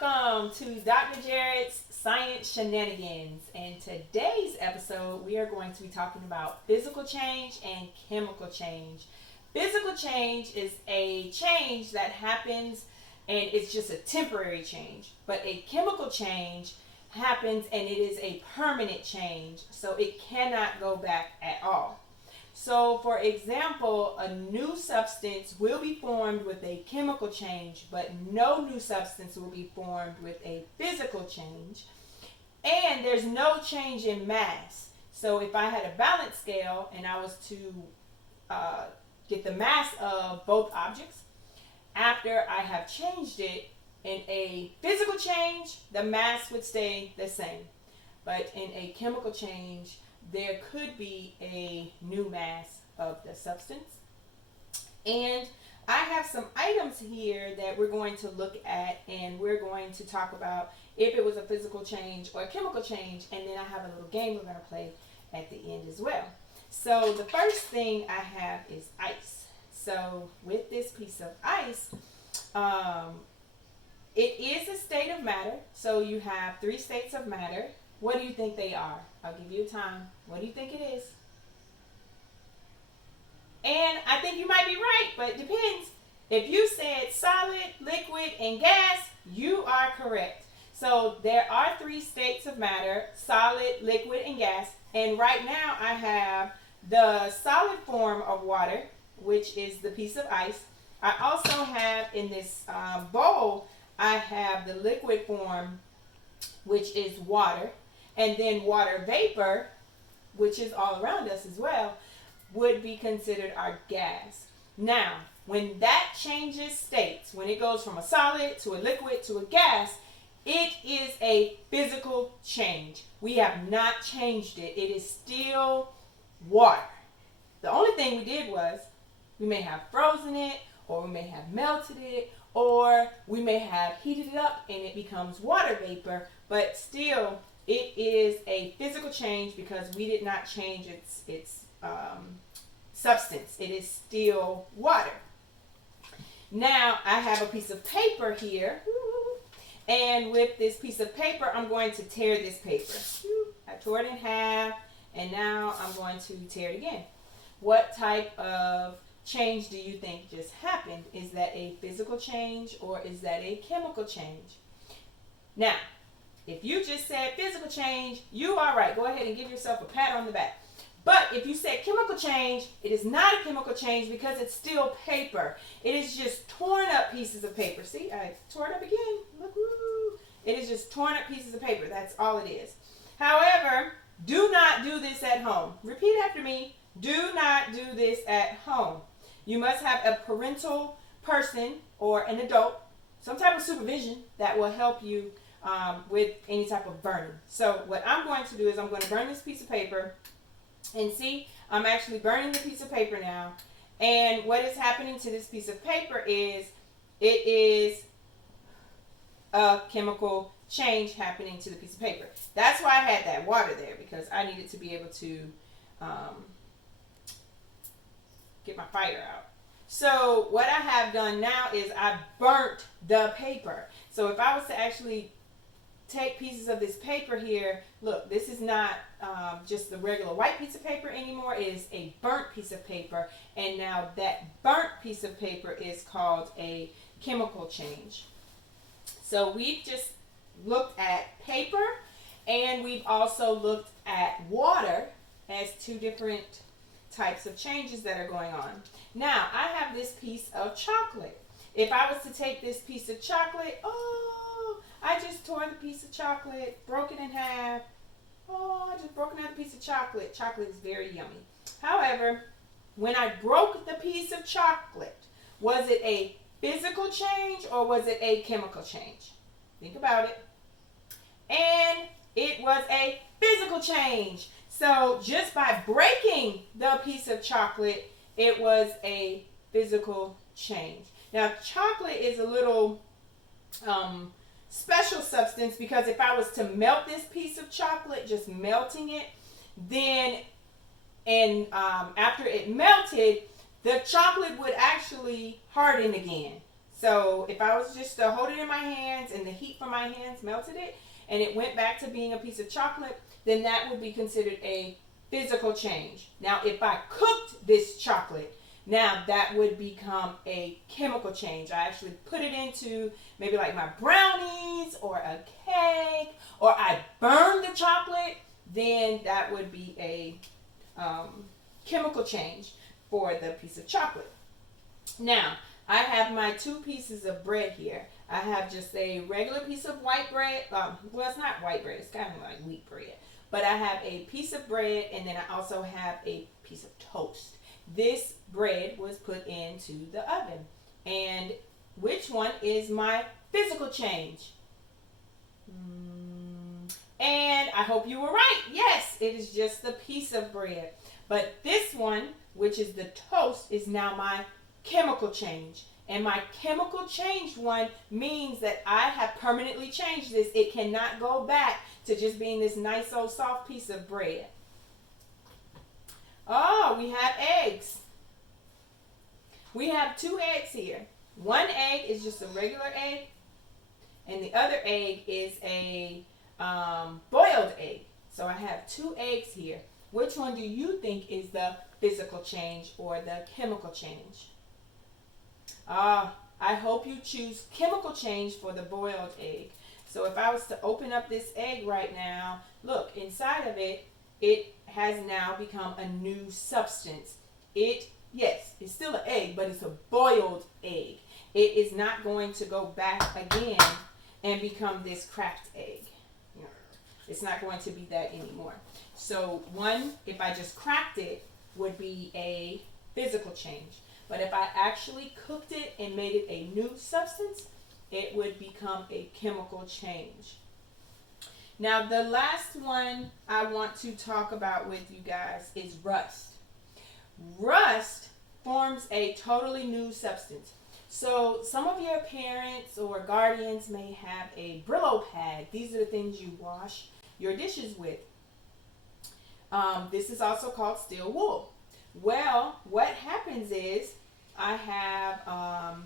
Welcome to Dr. Jared's Science Shenanigans. And today's episode, we are going to be talking about physical change and chemical change. Physical change is a change that happens and it's just a temporary change. But a chemical change happens and it is a permanent change. So it cannot go back at all. So, for example, a new substance will be formed with a chemical change, but no new substance will be formed with a physical change. And there's no change in mass. So, if I had a balance scale and I was to get the mass of both objects, after I have changed it in a physical change, the mass would stay the same. But in a chemical change, there could be a new mass of the substance. And I have some items here that we're going to look at, and we're going to talk about if it was a physical change or a chemical change, and then I have a little game we're going to play at the end as well. So the first thing I have is ice. So with this piece of ice, it is a state of matter. So you have 3 states of matter. What do you think they are? I'll give you time. What do you think it is? And I think you might be right, but it depends. If you said solid, liquid, and gas, you are correct. So there are 3 states of matter: solid, liquid, and gas. And right now I have the solid form of water, which is the piece of ice. I also have in this bowl, I have the liquid form, which is water. And then water vapor, which is all around us as well, would be considered our gas. Now, when that changes states, when it goes from a solid to a liquid to a gas, it is a physical change. We have not changed it. It is still water. The only thing we did was we may have frozen it, or we may have melted it, or we may have heated it up and it becomes water vapor, but still it is a physical change because we did not change its substance. It is still water. Now I have a piece of paper here, and with this piece of paper, I'm going to tear this paper. I tore it in half, and now I'm going to tear it again. What type of change do you think just happened? Is that a physical change or is that a chemical change? Now, if you just said physical change, you are right. Go ahead and give yourself a pat on the back. But if you said chemical change, it is not a chemical change because it's still paper. It is just torn up pieces of paper. See, I tore it up again. Look, woo. It is just torn up pieces of paper. That's all it is. However, do not do this at home. Repeat after me. Do not do this at home. You must have a parental person or an adult, some type of supervision that will help you with any type of burning. So what I'm going to do is I'm going to burn this piece of paper, and see, I'm actually burning the piece of paper now. And what is happening to this piece of paper is it is a chemical change happening to the piece of paper. That's why I had that water there, because I needed to be able to get my fire out. So what I have done now is I burnt the paper. So if I was to actually take pieces of this paper here, look, this is not just the regular white piece of paper anymore. It is a burnt piece of paper, and now that burnt piece of paper is called a chemical change. So we've just looked at paper, and we've also looked at water as 2 different types of changes that are going on. Now, I have this piece of chocolate. If I was to take this piece of chocolate, I just tore the piece of chocolate, broke it in half. I just broke another piece of chocolate. Chocolate is very yummy. However, when I broke the piece of chocolate, was it a physical change or was it a chemical change? Think about it. And it was a physical change. So just by breaking the piece of chocolate, it was a physical change. Now, chocolate is a little special substance, because if I was to melt this piece of chocolate, just melting it, then after it melted, the chocolate would actually harden again. So if I was just to hold it in my hands and the heat from my hands melted it and it went back to being a piece of chocolate, then that would be considered a physical change. Now, if I cooked this chocolate, now that would become a chemical change. I actually put it into maybe like my brownies or a cake, or I burned the chocolate, then that would be a chemical change for the piece of chocolate. Now, I have my 2 pieces of bread here. I have just a regular piece of white bread. Well, it's not white bread. It's kind of like wheat bread. But I have a piece of bread, and then I also have a piece of toast. This bread was put into the oven. And which one is my physical change? And I hope you were right. Yes, it is just the piece of bread. But this one, which is the toast, is now my chemical change. And my chemical changed one means that I have permanently changed this. It cannot go back to just being this nice old soft piece of bread. Oh, we have eggs. We have 2 eggs here. One egg is just a regular egg, and the other egg is a boiled egg. So I have 2 eggs here. Which one do you think is the physical change or the chemical change? I hope you choose chemical change for the boiled egg. So if I was to open up this egg right now, look, inside of it, it has now become a new substance. Yes, it's still an egg, but it's a boiled egg. It is not going to go back again and become this cracked egg. It's not going to be that anymore. So one, if I just cracked it, would be a physical change. But if I actually cooked it and made it a new substance, it would become a chemical change. Now, the last one I want to talk about with you guys is rust. Rust forms a totally new substance. So some of your parents or guardians may have a Brillo pad. These are the things you wash your dishes with. This is also called steel wool. Well, what happens is I have,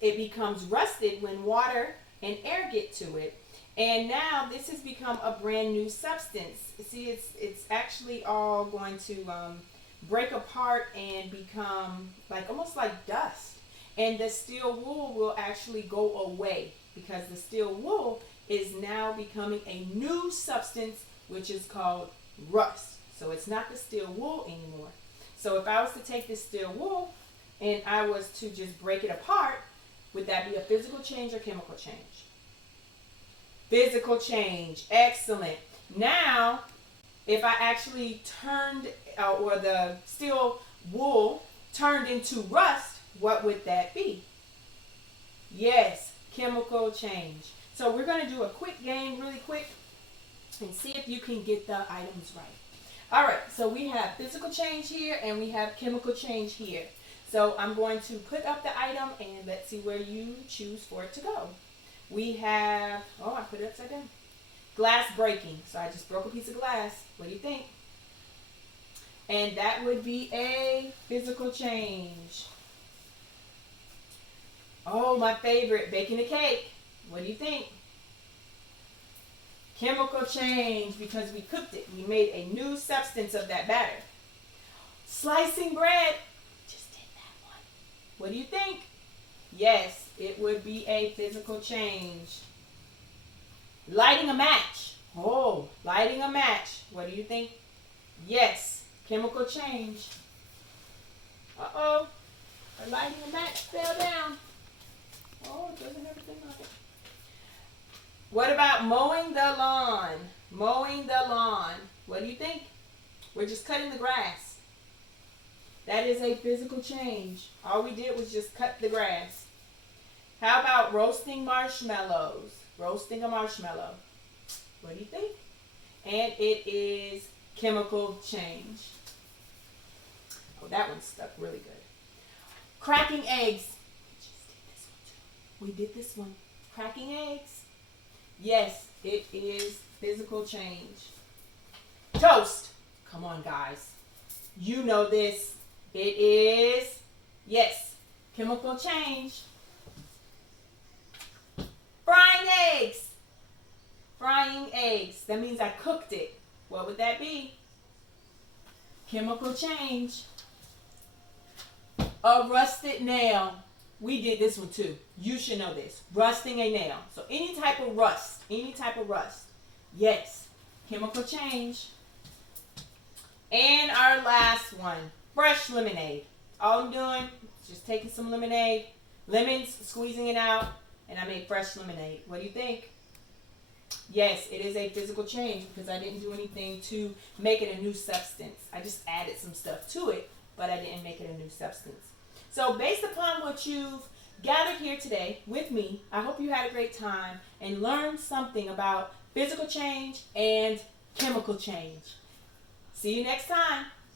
it becomes rusted when water and air get to it. And now this has become a brand new substance. See, it's actually all going to break apart and become like almost like dust. And the steel wool will actually go away because the steel wool is now becoming a new substance, which is called rust. So it's not the steel wool anymore. So if I was to take this steel wool and I was to just break it apart, would that be a physical change or chemical change? Physical change. Excellent. Now, if I actually turned, or the steel wool turned into rust, what would that be? Yes, chemical change. So we're going to do a quick game really quick and see if you can get the items right. All right, so we have physical change here and we have chemical change here. So I'm going to put up the item and let's see where you choose for it to go. We have, oh, I put it upside down. Glass breaking. So I just broke a piece of glass. What do you think? And that would be a physical change. Oh, my favorite, baking a cake. What do you think? Chemical change because we cooked it. We made a new substance of that batter. Slicing bread. Just did that one. What do you think? Yes, it would be a physical change. Lighting a match. Oh, lighting a match. What do you think? Yes, chemical change. Uh-oh. Lighting a match fell down. Oh, it doesn't have everything on it. What about mowing the lawn? Mowing the lawn. What do you think? We're just cutting the grass. That is a physical change. All we did was just cut the grass. How about roasting marshmallows? Roasting a marshmallow. What do you think? And it is chemical change. Oh, that one stuck really good. Cracking eggs. We did this one. Cracking eggs. Yes, it is physical change. Toast. Come on, guys. You know this. It is, yes, chemical change. paste. That means I cooked it. What would that be? Chemical change. A rusted nail. We did this one too. You should know this. Rusting a nail. So any type of rust. Any type of rust. Yes. Chemical change. And our last one. Fresh lemonade. All I'm doing is just taking some lemonade. Lemons, squeezing it out. And I made fresh lemonade. What do you think? Yes, it is a physical change because I didn't do anything to make it a new substance. I just added some stuff to it, but I didn't make it a new substance. So based upon what you've gathered here today with me, I hope you had a great time and learned something about physical change and chemical change. See you next time.